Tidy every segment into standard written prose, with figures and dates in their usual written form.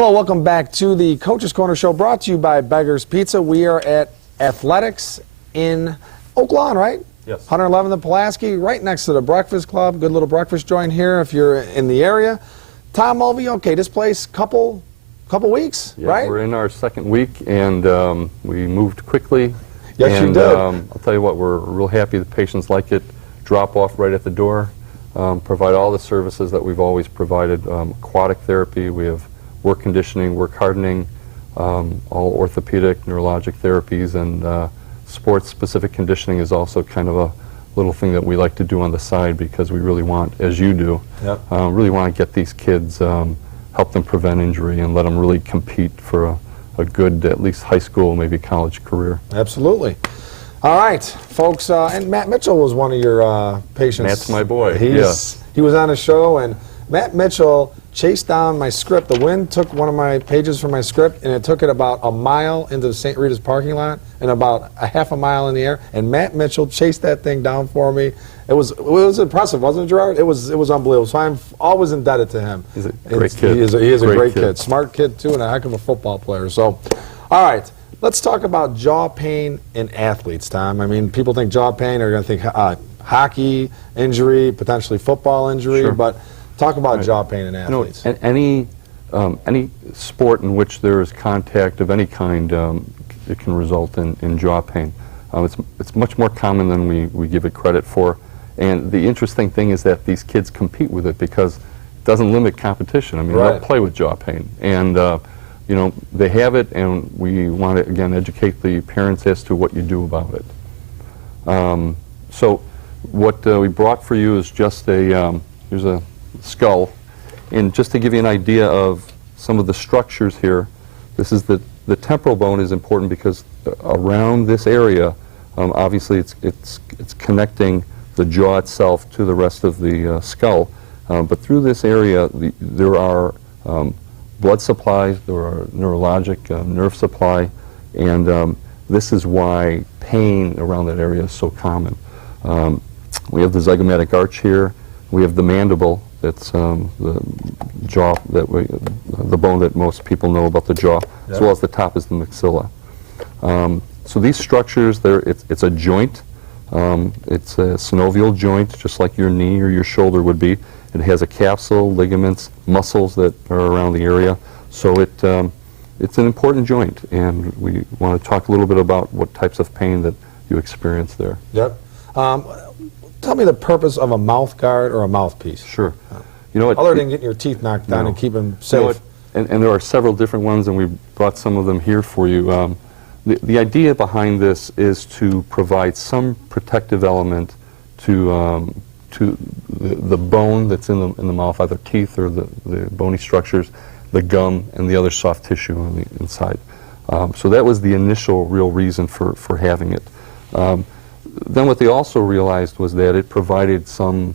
Hello, welcome back to the Coach's Corner Show, brought to you by Beggar's Pizza. We are at Athletics in Oak Lawn, right? Yes. 111 the Pulaski, right next to the Breakfast Club. Good little breakfast joint here if you're in the area. Tom Mulvey, okay, this place, couple weeks, Yeah, right? we're in our second week, and we moved quickly. Yes, and, you did. I'll tell you what, we're real happy the patients like it. Drop off right at the door. Provide all the services that we've always provided. Aquatic therapy, we have work conditioning, work hardening, all orthopedic, neurologic therapies, and sports-specific conditioning is also kind of a little thing that we like to do on the side because we really want, as you do, really want to get these kids, help them prevent injury and let them really compete for a good, at least high school, maybe college career. Absolutely. All right, folks, and Matt Mitchell was one of your patients. Matt's my boy, He was on a show, and Matt Mitchell chased down my script. The wind took one of my pages from my script, and it took it about a mile into the St. Rita's parking lot and about a half a mile in the air, and Matt Mitchell chased that thing down for me. It was impressive, wasn't it, Gerard? It was unbelievable. So I'm always indebted to him. He's a great kid. He is a great kid. Smart kid, too, and a heck of a football player. So, all right. Let's talk about jaw pain in athletes, Tom. I mean, people think jaw pain, they're going to think hockey injury, potentially football injury, Sure. but talk about jaw pain in athletes. Any sport in which there is contact of any kind, it can result in jaw pain. It's much more common than we give it credit for. And the interesting thing is that these kids compete with it because it doesn't limit competition. I mean, they'll play with jaw pain. And you know, they have it, and we want to, again, educate the parents as to what you do about it. So what we brought for you is just here's a skull. And just to give you an idea of some of the structures here, this is the temporal bone is important because around this area, obviously it's connecting the jaw itself to the rest of the skull. But through this area, there are blood supplies, there are neurologic nerve supply, and this is why pain around that area is so common. We have the zygomatic arch here. We have the mandible. That's the jaw the bone that most people know about the jaw, as well as the top is the maxilla. So these structures, it's a joint. It's a synovial joint, just like your knee or your shoulder would be. It has a capsule, ligaments, muscles that are around the area. So it's an important joint, and we want to talk a little bit about what types of pain that you experience there. Yep. Tell me the purpose of a mouth guard or a mouthpiece. Sure. You know what? Other than getting your teeth knocked down and keep them safe. You know what, and there are several different ones, and we brought some of them here for you. The idea behind this is to provide some protective element to the bone that's in the mouth, either teeth or the bony structures, the gum, and the other soft tissue on the inside. So that was the initial real reason for having it. Then what they also realized was that it provided some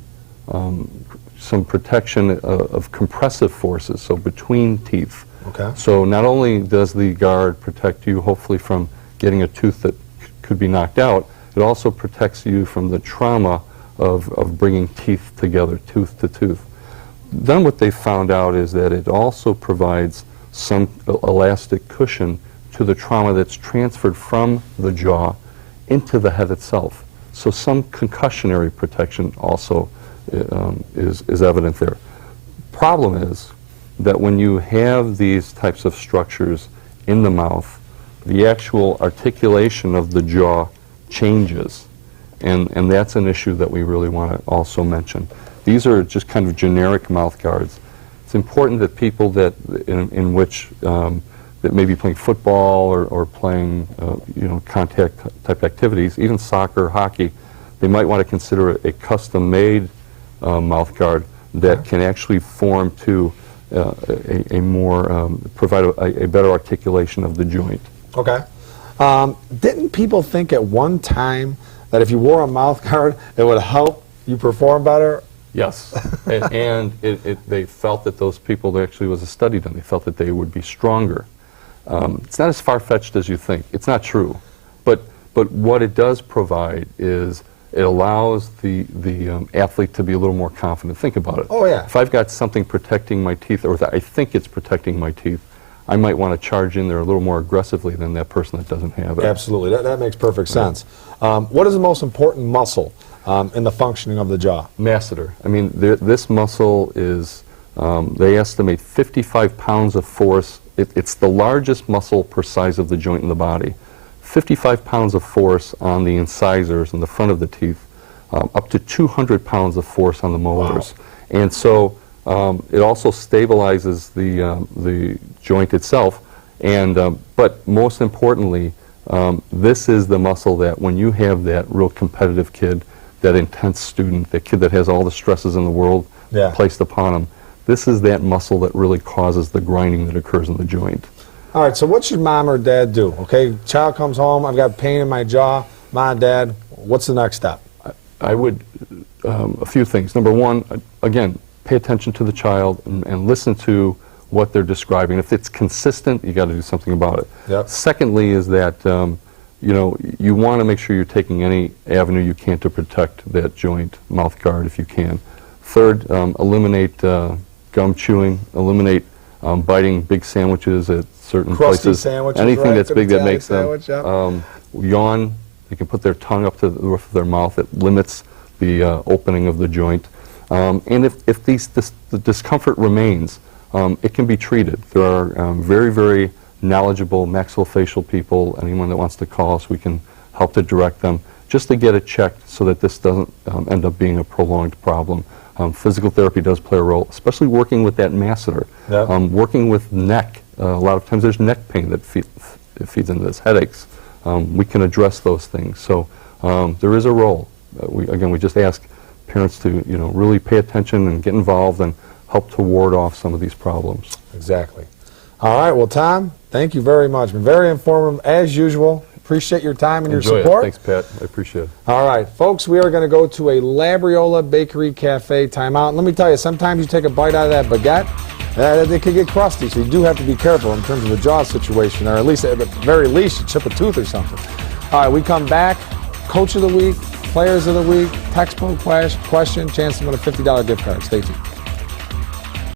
protection of compressive forces, so between teeth. Okay. So not only does the guard protect you, hopefully, from getting a tooth that could be knocked out, it also protects you from the trauma of bringing teeth together, tooth to tooth. Then what they found out is that it also provides some elastic cushion to the trauma that's transferred from the jaw into the head itself. So some concussionary protection also is evident there. Problem is that when you have these types of structures in the mouth, the actual articulation of the jaw changes. And that's an issue that we really want to also mention. These are just kind of generic mouth guards. It's important that people that in which that may be playing football or playing contact type activities, even soccer, hockey, they might want to consider a custom-made mouth guard that can actually form to provide a better articulation of the joint. Okay. Didn't people think at one time that if you wore a mouth guard, it would help you perform better? Yes, and they felt that those people, there actually was a study done, they felt that they would be stronger. It's not as far-fetched as you think. It's not true. But what it does provide is it allows the athlete to be a little more confident. Think about it. Oh, yeah. If I've got something protecting my teeth, or I think it's protecting my teeth, I might want to charge in there a little more aggressively than that person that doesn't have it. Absolutely. That makes perfect sense. What is the most important muscle in the functioning of the jaw? Masseter. I mean, this muscle is, they estimate 55 pounds of force. It's the largest muscle per size of the joint in the body. 55 pounds of force on the incisors in the front of the teeth, up to 200 pounds of force on the molars. Wow. And so it also stabilizes the joint itself. And, but most importantly, this is the muscle that when you have that real competitive kid, that intense student, that kid that has all the stresses in the world placed upon him, this is that muscle that really causes the grinding that occurs in the joint. All right, so what should mom or dad do? Okay, child comes home, I've got pain in my jaw. Mom, dad, what's the next step? I would, a few things. Number one, again, pay attention to the child and listen to what they're describing. If it's consistent, you got to do something about it. Yep. Secondly is that, you know, you want to make sure you're taking any avenue you can to protect that joint mouth guard if you can. Third, eliminate gum chewing, eliminate biting big sandwiches at certain Crusty places. Sandwiches, anything right? that's Good big that Italian makes sandwich, them yawn. They can put their tongue up to the roof of their mouth. It limits the opening of the joint. And if the discomfort remains, it can be treated. There are very, very knowledgeable maxillofacial people. Anyone that wants to call us, we can help to direct them just to get it checked so that this doesn't end up being a prolonged problem. Physical therapy does play a role, especially working with that masseter. Yep. Working with neck. A lot of times there's neck pain that feeds into this, headaches. We can address those things. So there is a role. We just ask parents to, you know, really pay attention and get involved and help to ward off some of these problems. Exactly. All right, well, Tom, thank you very much. Been very informative as usual. Appreciate your time and Enjoy your support. Thanks, Pat. I appreciate it. All right, folks, we are going to go to a Labriola Bakery Cafe timeout. And let me tell you, sometimes you take a bite out of that baguette, it can get crusty, so you do have to be careful in terms of the jaw situation, or at least at the very least, you chip a tooth or something. All right, we come back, Coach of the Week, Players of the Week, textbook question, chance to win a $50 gift card. Stay tuned.